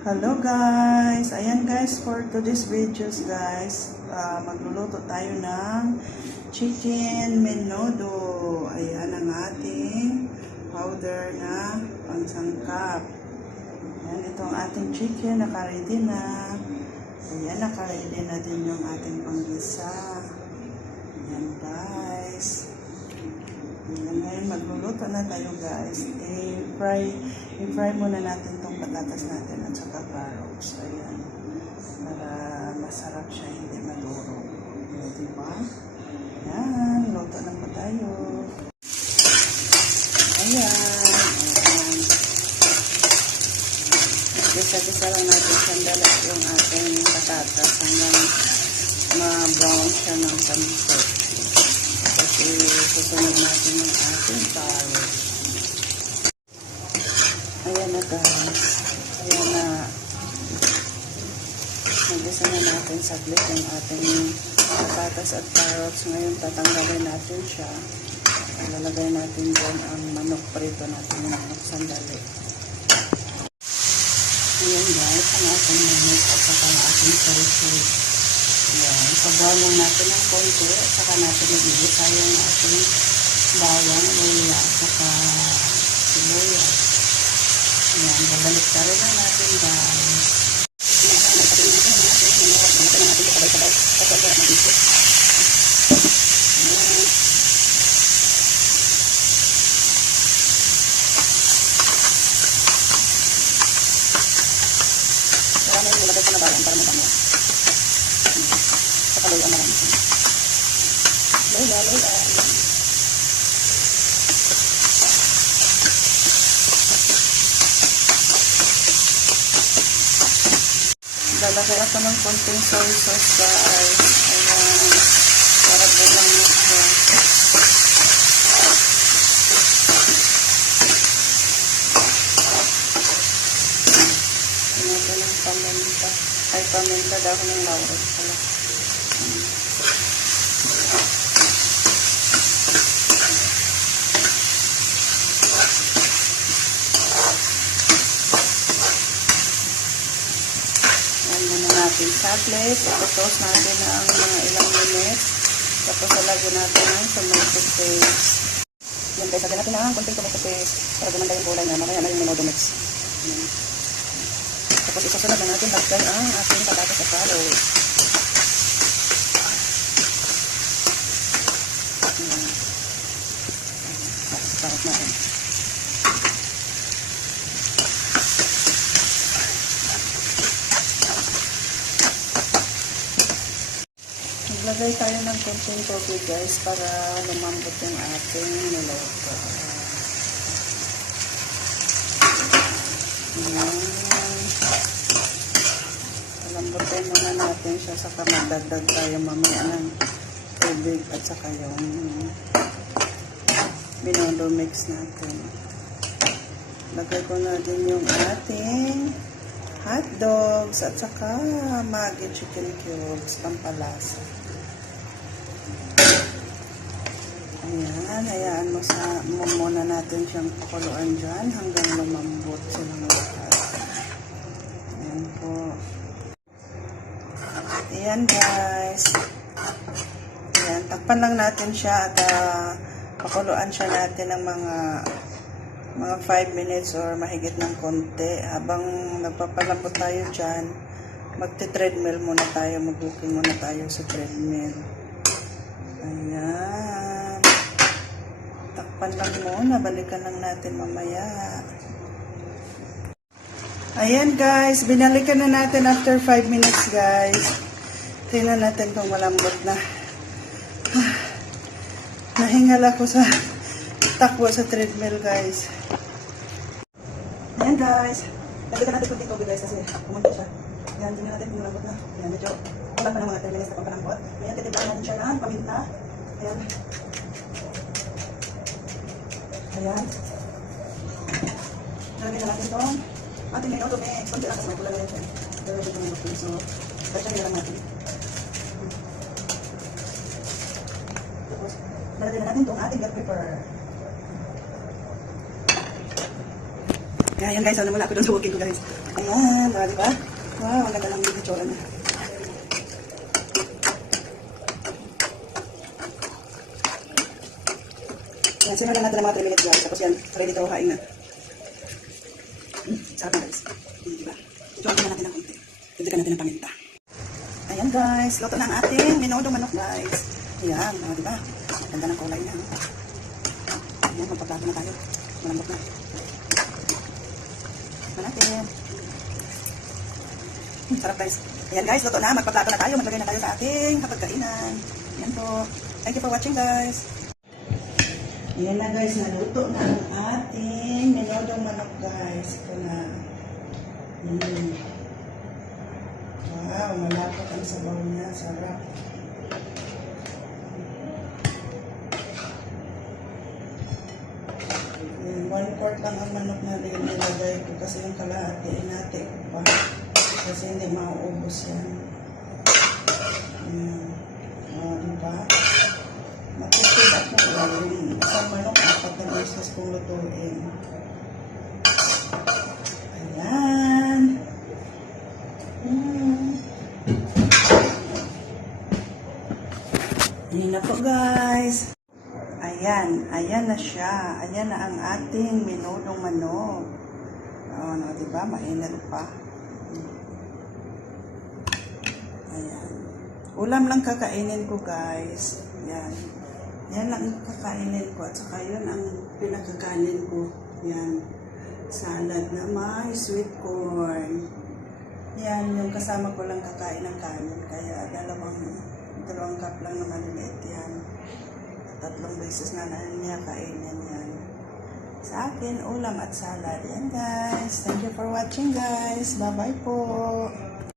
Hello guys! Ayan guys, for today's videos guys, magluluto tayo ng chicken menudo. Ayan ang ating powder na pangsangkap. Ayan, itong ating chicken naka-ready na. Ayan, naka-ready na din yung ating panggisa. Ayan guys. Ayan, ngayon magluluto na tayo guys. I-fry muna natin itong patatas natin at saka carrots. Ayan. Para masarap siya, hindi maduro. Ayan, diba? Ayan, luto na po tayo. Ayan. Ayan. Gisa-gisa lang natin sandali yung ating patatas hanggang ma-brown siya ng pansot. Tapos susunod natin yung ating carrots. Ayan na guys. Ayan na. Nagisa na natin saglit yung ating patatas at carrots. Ngayon tatanggalin natin siya. Lalagay natin dyan ang manok prito natin yung manok sandali. Ayan guys, ang ating manok at saka ang ating sari-sari. Ayan, sabaw lang natin ng konti at saka natin nagigisa yung ating bawang, luya at saka sibuyas. Ayan, babalik ka rin na natin guys. Marami yung nilagay ko na bawang para matama. Saka luya marami. Luya. Lalagay ako ng konting soy sauce guys. Ayan. Para bulang siya. Ayan ito ng paminta. Ay paminta dahon ng laurel pala. Natin saglit, ito-toast natin ang mga ilang minutes, tapos lalagyan natin ang tomato paste. Yan guys, lagyan natin ang konting tomato paste para gumanda yung kulay na mamaya na yung menudo mix. Tapos isusunod na natin lagyan ang ating patatas at carrots. Sarap na rin. Maglagay tayo ng konting tubig guys para lumambot yung ating niluto. Lambutin muna natin siya saka magdagdag tayo mamaya ng tubig at saka yung menudo mix natin. Lagay ko na din yung ating hot dogs at saka Maggi chicken cubes pampalasa. Ayan, hayaan mo muna natin siyang pakuluan dyan hanggang lumambot silang lahat. Ayan po. Ayan guys. Ayan, takpan lang natin siya at pakuluan siya natin ng mga 5 minutes or mahigit ng konti. Habang nagpapalambot tayo dyan, magti-treadmill muna tayo, mag-booking muna tayo sa treadmill. Ayan. Takpan lang muna, balikan lang natin mamaya. Ayan guys, binalikan na natin after 5 minutes guys. Tingnan natin kung malambot na. Nahingal ako sa takbo sa treadmill guys. Ayan guys, lagyan natin kunting tubig guys kasi pumunta siya. Ayan, tingnan natin kung malambot na. Ayan, medyo kulang pa ng mga 10 minutes na pagpalambot. Ayan, titipan natin siya ng paminta. Ayan. Ayan. Lagyan na natin itong ating menudo mix. Kunti lang kasi may kulang na rin siya. Pero ito yung menudo. So, lagyan na lang natin. Tapos, lagyan na natin itong ating bell pepper. Ayan guys, sana wala ako doon sa walking ko guys. Ayan, diba? Wow, ang ganda lang yung itsura niya. Yan, sinunod lang natin ng mga 3 minutes guys. Tapos yan, ready to hain na. Sarap na guys. Diba? Ituan na natin ng konti. Dagdagan natin ng paminta. Ayan guys, luto na ang ating minodong manok guys. Ayan, diba? Ganda ng kulay na. Ayan, magpaplato na tayo. Malambot na. Natin. Sarap guys. Ayan guys, luto na. Magpaplato na tayo. Maglagay na tayo sa ating hapagkainan. Ayan po. Thank you for watching guys. Ayan na guys, naluto na ang ating minodong manok guys. Ito na. Wow, malapot ang sabaw niya. Sarap. Ayan, 1/4 lang ang manok na nilagay ko kasi yung kalahati natin pa. Kasi hindi mauubos yan. Ayan. Diba? Matutid ako yung isang manok, 4 na beses kong lutuin. Ayan. Ayan na po guys. Ayan na siya. Ayan na ang ating minodong manok. O, diba? Mainit pa. Ayan. Ulam lang kakainin ko guys. Yan. Yan lang ang kakainin ko. At saka yun ang pinakakanin ko. Yan. Salad na may sweet corn. Yan. Yung kasama ko lang kakain ng kanin. Kaya dalawang cup lang na maliliit yan. 3 beses na niya kainin yan. Sa akin, ulam at salad. Yan guys. Thank you for watching guys. Bye bye po.